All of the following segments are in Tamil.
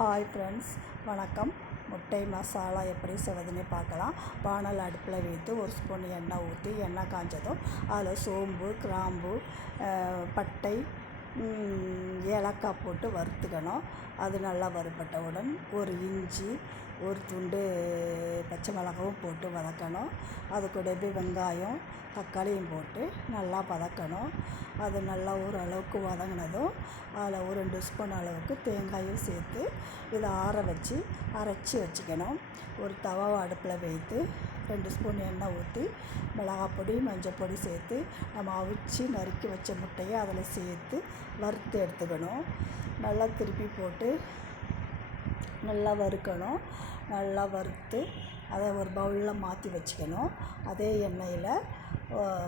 ஹாய் ஃப்ரெண்ட்ஸ் வணக்கம். முட்டை மசாலா எப்படி செய்வதுன்னு பார்க்கலாம். பானல் அடுப்பில் வைத்து ஒரு ஸ்பூன் எண்ணெய் ஊற்றி எண்ணெய் காய்ஞ்சதும் அதில் சோம்பு கிராம்பு பட்டை ஏலக்காய் போட்டு வறுத்துக்கணும். அது நல்லா வறுபட்டவுடன் ஒரு இஞ்சி ஒரு துண்டு பச்சை மிளகாவும் போட்டு வதக்கணும். அது கூடவே வெங்காயம் தக்காளியும் போட்டு நல்லா வதக்கணும் அது நல்லா ஓரளவுக்கு வதங்கினதும் அதில் ஒரு ரெண்டு ஸ்பூன் அளவுக்கு தேங்காயும் சேர்த்து இதை ஆற வச்சு அரைச்சி வச்சுக்கணும். ஒரு தவாவை அடுப்பில் வைத்து ரெண்டு ஸ்பூன் எண்ணெய் ஊற்றி மிளகாய் பொடி மஞ்சள் பொடி சேர்த்து நம்ம அவிச்சு நறுக்கி வச்ச முட்டையை அதில் சேர்த்து வறுத்து எடுத்துக்கணும். நல்லா திருப்பி போட்டு நல்லா வறுக்கணும். நல்லா வறுத்து அதை ஒரு பவுலில் மாற்றி வச்சுக்கணும். அதே எண்ணெயில்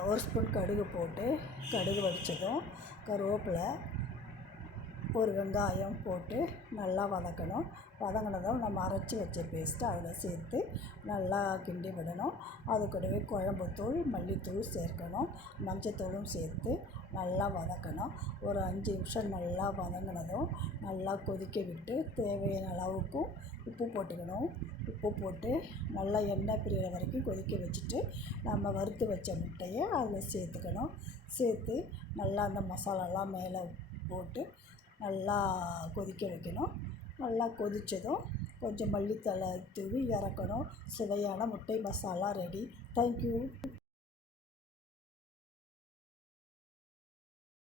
ஒரு ஸ்பூன் கடுகு போட்டு கடுகு வடித்ததும் கருவேப்பிலை ஒரு வெங்காயம் போட்டு நல்லா வதக்கணும். வதங்கினதும் நம்ம அரைச்சி வச்ச பேஸ்ட்டு அதில் சேர்த்து நல்லா கிண்டி விடணும். அது கூடவே குழம்புத்தூள் மல்லித்தூள் சேர்க்கணும். மஞ்சத்தூளும் சேர்த்து நல்லா வதக்கணும். ஒரு அஞ்சு நிமிஷம் நல்லா வதங்கினதும் நல்லா கொதிக்க விட்டு தேவையான அளவுக்கும் உப்பு போட்டுக்கணும். உப்பு போட்டு நல்லா எண்ணெய் பிரிகிற வரைக்கும் கொதிக்க வச்சுட்டு நம்ம வறுத்து வச்ச முட்டையை அதில் சேர்த்துக்கணும். சேர்த்து நல்லா அந்த மசாலாலாம் மேலே போட்டு நல்லா கொதிக்க வைக்கணும். நல்லா கொதித்ததும் கொஞ்சம் மல்லித்தழை தூவி இறக்கணும். சுவையான முட்டை மசாலா ரெடி தேங்க்யூ